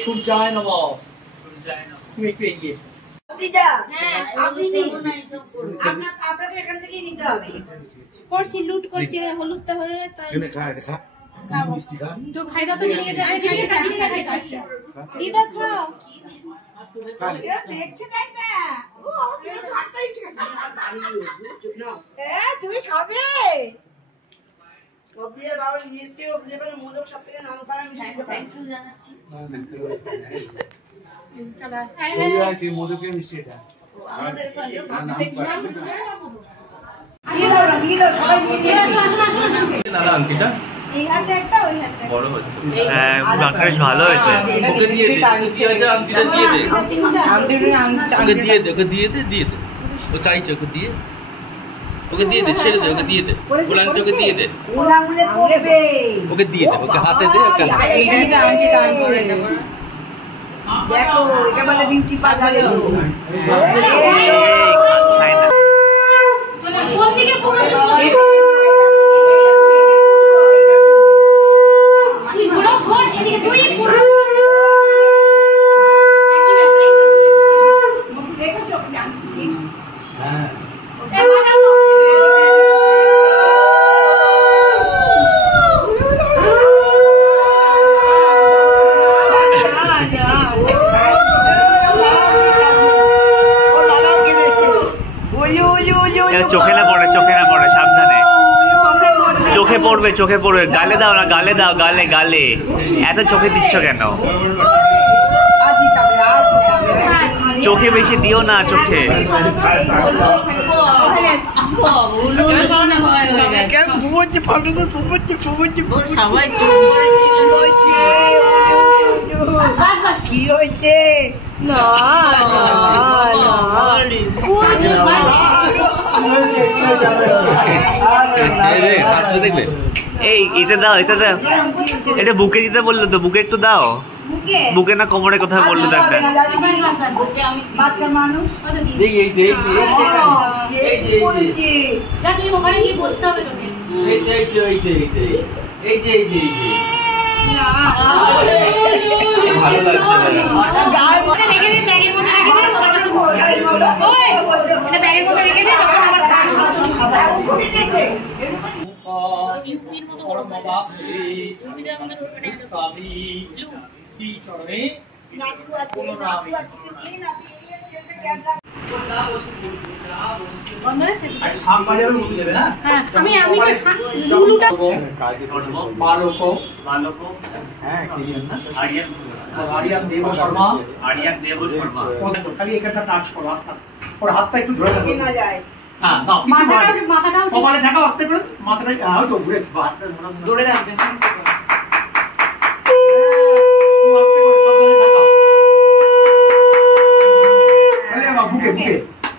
সূর্যায় নমঃ। তুমি একটু এগিয়ে এসো। আপনাকে এখান থেকেই নিতে হবে। করছি লুট করছে হলুদটা হয়ে তো খাইদা তো নিয়ে যায় দিদা খাও দেখছে তাই না ও কেন খাটাইছে তুমি খাবে কবিয়ে বাবা মিষ্টি ও লেভেল মোদক সব থেকে নাম করা আমি থ্যাংক ইউ জানাচ্ছি ওই আছে মোদকের মিষ্টিটা আমাদের নাম দিয়ে দাও সবাই নিয়ে না আন্টিটা এই হাতে একটা ওই হাতে বড় হচ্ছে হ্যাঁ ডাক্তার ভালো হয়েছে ওকে দিয়ে দে আন্টিটা দিয়ে দে ওকে দিয়ে দে ও চাইছে ওকে দিয়ে দে ছেড়ে দে ওকে দিয়ে দে গোলাংটা ওকে দিয়ে দে গোলাংলে পড়বে ওকে দিয়ে দে ওকে হাতে দে ওকে নিজে নিজে আংটি টানছে দেখো এটা বলে বিউটি পার্লারে লো কোন দিকে পুরো চোখে পড়বে গালে দাও না গালে এত চোখে দিচ্ছ কেন চোখে বেশি দিও না চোখে কি হয়েছে না দেখবে এই এটা দাও এটা বুকে দিতে বললো তো বুকে একটু দাও বুকে না কোমরে কোথায় বললো ডাক্তার বাচ্চা মানুষ ভালো লাগছে আরিয়ান দেব শর্মা খালি একটা টাচ করো আস্তে ওর হাতটা একটু ধরে না যায় হ্যাঁ দাও কিছু মাথাটাও কপালে ঢাকা আস্তে করে মাথাটা হয়তো ঘুরে দৌড়ে রাখবে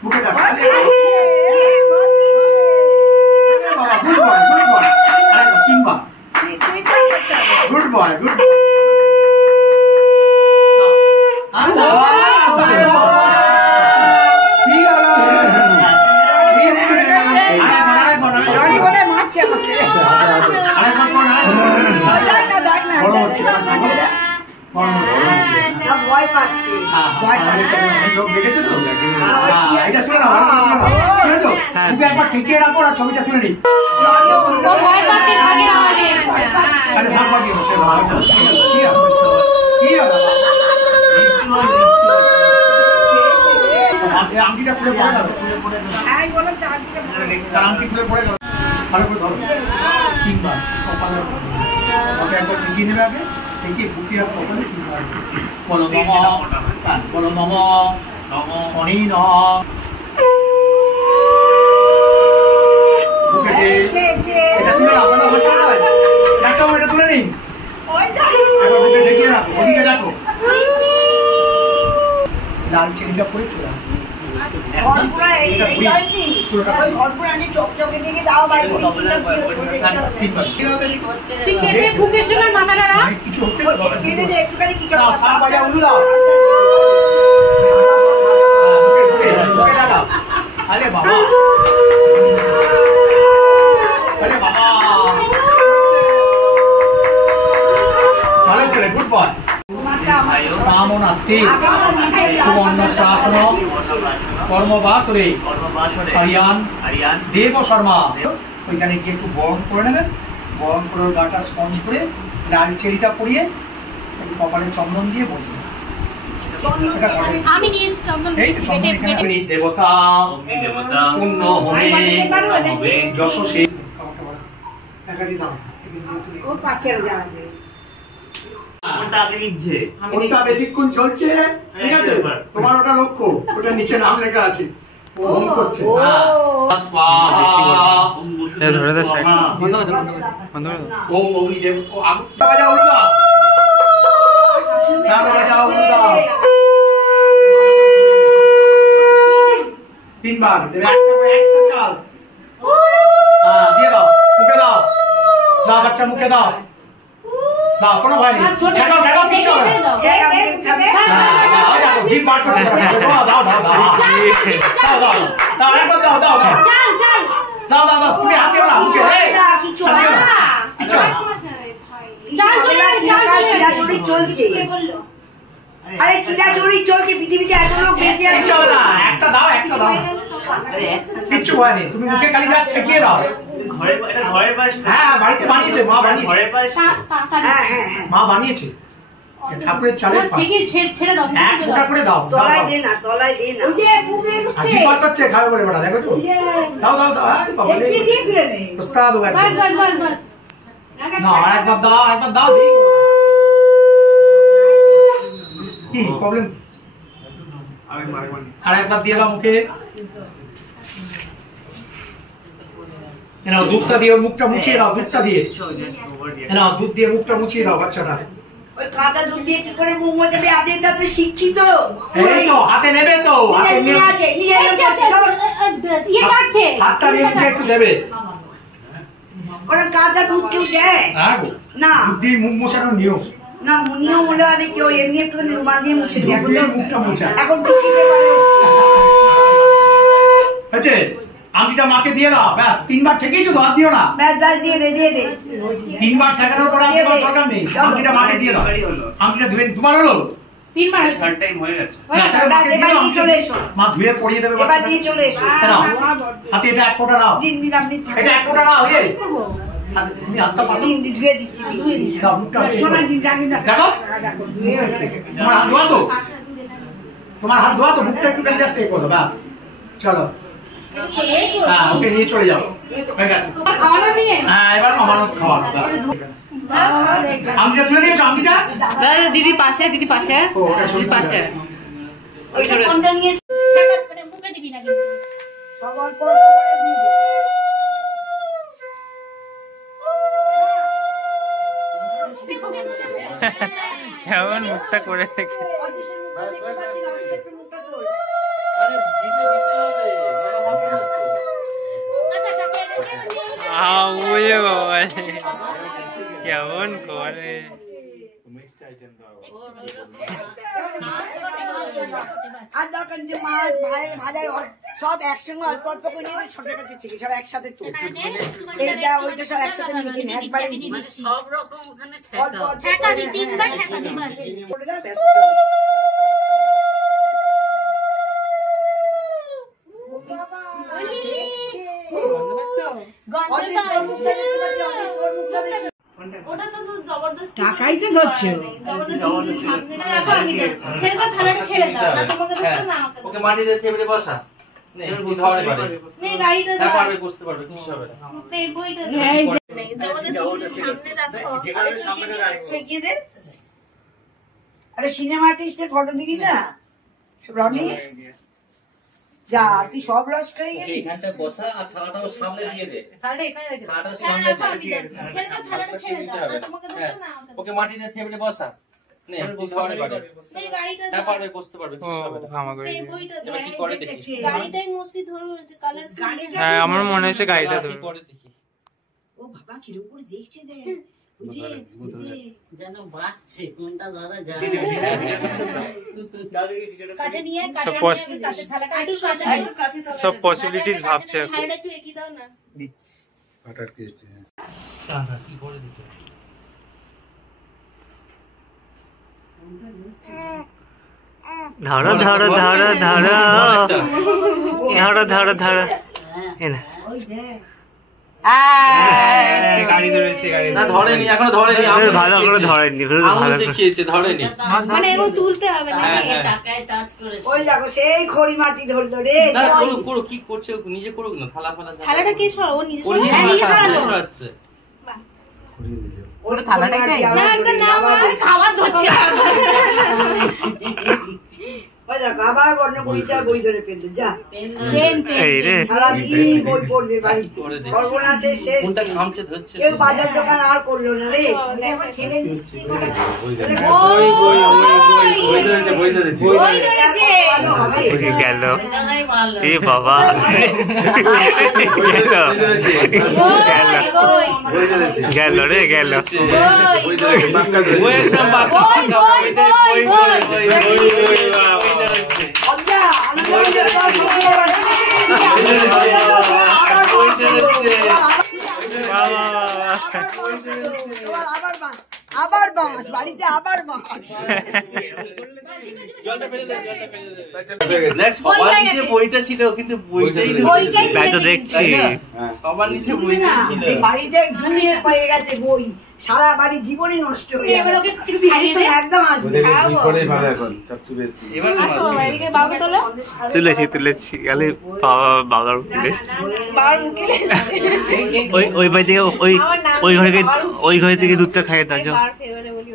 বুকে টাচ গুড বয় ভয় পাচ্ছে লোক দেখেছো তো এটা শোনো না শুনেছো বুকে একবার ঠেকিয়ে রাখো আর ছবিটা তুলে নিই ভয় পাচ্ছে শাকের আওয়াজে আরে সাপ পাখি হচ্ছে আংটিটা খুলে পড়ে গেল আংটি খুলে পড়ে গেল ভালো করে ধরো তিনবার কপালে ওকে একবার ঠেকিয়ে নেবে আগে ঠেকিয়ে বুকে আর কপালে তিনবার বলো নম অনি ন এটা তুলে নিন ঠেকিয়ে রাখো ওদিকে রাখো লাল চেনটা পরে চলে আসবে বুকের সঙ্গে মাথাটা কিছু হচ্ছে মূর্তি সুবর্ণপ্রাশন কর্মবাসরে হরিয়ান দেব শর্মা। ওইখানে গিয়ে একটু বরণ করে নেবেন, বরণ করে গাটা স্পঞ্জ করে লাল চেরিটা পরিয়ে কপালে চন্দন দিয়ে বসবেন। আমি নিয়ে চন্দন দেবতা পুণ্য হবে যশস্বী ওটা বেশিক্ষণ চলছে, ঠিক আছে? তোমার ওটা লক্ষ্য, ওটা নিচে নাম লেখা আছে। ওম করছে ওম অগ্নি দেব আগুনটা বাজাও উলুদা, বাজাও উলুদা। 3 বার দেবে, একটা চাল। হ্যাঁ দিয়ে দাও, মুখে দাও, দাও বাচ্চা মুখে দাও, দাও কোনো ভয় নেই। দাও দাও কিছু হবে না, জিভ বার করতে হবে। দাও দাও দাও দাও দাও দাও একবার দাও দাও দাও চাল চাল দাও দাও দাও, তুমি হাত দিও না মুখে। এই কিছু হবে না, চাল চিরাচরি চলছে। আরে চিরাচরি চলছে, পৃথিবীতে এত লোক বেঁচে আছে। একটা দাও, একটা দাও, কিচ্ছু ভয় নেই। তুমি মুখে খালি জাস্ট ঠেকিয়ে দাও। হ্যাঁ বাড়িতে বানিয়েছে, মা বানিয়েছে, মা বানিয়েছে ঠাকুরের চালের ছেড়ে দাও, এক ফোঁটা করে দাও। তলায় দে না, তলায় দে না। আজি পার করছে খাবে বলে বড়া, দেখো তো। দাও দাও দাও, আরে বাবা রে উস্তাদ হয়ে গেছে। বাস বাস বাস না একবার দাও, একবার দাও। কি প্রবলেম? আরেকবার দিয়ে দাও মুখে। দুধটা দিয়ে মুখটা মুছিয়ে দাও, দুধটা দিয়ে দুধ দিয়ে মুখটা মুছিয়ে দাও বাচ্চাটা। ওই কাঁচা দুধ দিয়ে কি করে মুখ মোছাবে? আপনি তো শিক্ষিত। এই তো হাতে নেবে তো, হাতে নিয়ে আছে, নিয়ে চাটছে হাতটা নিয়ে মুখে একটু দেবে। ওরা কাঁচা দুধ কেউ দেয় না, দুধ দিয়ে মুখ মোছানোর নিয়ম না। নিয়ম হলে আমি কেউ এমনি একটু রুমাল দিয়ে মুছে দিই। মুখটা মোছা এখন শিখে হয়েছে। আংটিটা মাকে দিয়ে দাও, ব্যাস 3 বার ঠেকেইছো তো, হাত দিও না। ব্যাস ব্যাস দিয়ে দে, দিয়ে দে। 3 বার ঠেকানোর পর আর দরকার নেই, আংটিটা মাকে দিয়ে দাও। আংটিটা ধুয়ে তোমার হলো 3 বার, থার্ড টাইম হয়ে গেছে। এবার নিয়ে চলে এসো, মা ধুয়ে পরিয়ে দেবে। এবার নিয়ে চলে এসো। হাতে এটা 1 ফোঁটা নাও, দিন দিন আপনি এটা 1 ফোঁটা নাও। এই তুমি হাতটা পাতো, দিন দিন ধুয়ে দিচ্ছি। দাও মুখটা সোনা দিন জানি না। দেখো তোমার হাত ধোয়া তো, তোমার হাত ধোয়া তো, মুখটা একটু জাস্ট এই করো, ব্যাস চলো। হ্যাঁ ওকে নিয়ে চলে যাও, হয়ে গেছে। খাওয়ানো নিয়ে হ্যাঁ এবার মামানত খাওয়ানো। আংটিটা তুলে নিয়েছো? আংটিটা দিদি পাশে, দিদি পাশে, দিদি পাশে। ওইটা কোনটা নিয়ে মানে মুখে দিবি না কিন্তু, সব অল্প অল্প করে দিয়ে দে। কেমন মুখটা করে রেখে অদিশের মুখটা দেখতে পাচ্ছি না, অদিশের মুখটা তোর। আরে জিভে দিতে হবে, না হবে না তো। ওয়ে বাবা কেমন করে আর দরকার যে মাছ ভাজা সব একসঙ্গে অল্প অল্প করে নিয়ে ছোট কাছে থেকে সব একসাথে তো এইটা ওইটা সব একসাথে নিয়ে কিনে একবারে সব রকম ওখানে অল্প অল্প ঠেকা দি 3 বার ঠেকা দি বাস করে দাও ব্যাস। ওটা তো জবরদস্ত টাকাই তো ধরছে, ছেড়ে দাও, থালাটা ছেড়ে দাও, না তোমাকে ধরতে না আমাকে ওকে মাটিতে টেবিলে বসা নেই, ধরে পারে নেই, গাড়িটা হ্যাঁ দাও, পারবে, বুঝতে পারবে, কিছু হবে না। এই বইটা এই জবরদস্তি সামনে রাখো। যেখানে সামনে রাখবো। এগিয়ে দে। আরে সিনেমা আর্টিস্টের ফটো দিবি না রনি? যা তুই সব লস করে ওকে গেলি। এখানটা বসা আর থালাটাও সামনে দিয়ে দে, থালাটা এখানে রেখে দাও, থালাটা সামনে দিয়ে দে। ছেড়ে দাও, থালাটা ছেড়ে দাও, না তোমাকে ধরতে না আমাকে ওকে মাটিতে টেবিলে বসা নেই, ধরে পারে এই গাড়িটা হ্যাঁ দাও, পারবে, বুঝতে পারবে, কিছু হবে না। আমাকে এই বইটা দাও। এবার কি করে দেখি। গাড়িটাই মোস্টলি ধরে রয়েছে, কালার গাড়িটা হ্যাঁ আমার মনে হচ্ছে গাড়িটা কি করে দেখি। ও বাবা কিরকম করে দেখছে দে, বুঝে যেন বাচ্চে কোনটা ধরা যায়। কাছে নিয়ে কাছে সব নিয়ে কাছে থালাটা একটু কাছে সব পসিবিলিটিস ভাবছে এখন। থালাটা একটু এগিয়ে দাও না। কি করে দেখি। ধরো ধরো ধরো ধরো ধরো ধরো ধরো এই না গাড়ি ধরেছে গাড়ি না ধরেনি এখনো ধরেনি ভালো করে ধরেনি আঙুল দেখিয়েছে ধরেনি মানে এগুলো তুলতে হবে না টাকায় টাচ করেছে ওই দেখো সেই খড়ি মাটি ধরলো রে। না করুক করুক কি করছে ও নিজে করুক না থালা ফালা থালাটা কে সর ও নিজে ও নিজে সরালো সরাচ্ছে ওই থালাটা চাই না না না আমার খাবার ধরছে ওই দেখো আবার বর্ণ পরিচয় বই ধরে ফেললো যা এই রে সারাদিন বই পড়বে বাড়িতে সর্বনাশের শেষ কোনটা খামচে ধরছে কেউ বাজার দোকান আর করলো না রে। বই ধরেছে বই ধরেছে ভালো হবে। গেল এটাই ভালো এ বাবা গেল রে গেল ও একদম বাঁকা বাঁকা বই বই বই বই অজ্ঞা, আনন্দ হচ্ছে, সব শুনতে পাচ্ছি। আবার বাঁশ বাড়িতে আবার বাঁশ। সবার নিচে বইটা ছিল কিন্তু বইটাই তাই তো দেখছি সবার নিচে বইটা ছিল এই বাড়িতে ঝিমিয়ে পড়ে গেছে বই, সারা বাড়ি জীবনে নষ্ট হয়ে যাবে। একদম আসবে এবার এদিকে বাবাকে তোলো তুলেছি তুলেছি গেলে বাবা বাবার মুখে বাবার মুখে ওই ওই বাড়ি থেকে ওই ওই ঘরে থেকে দুধটা খাইয়ে দাও যাও বার ফেভারে বলি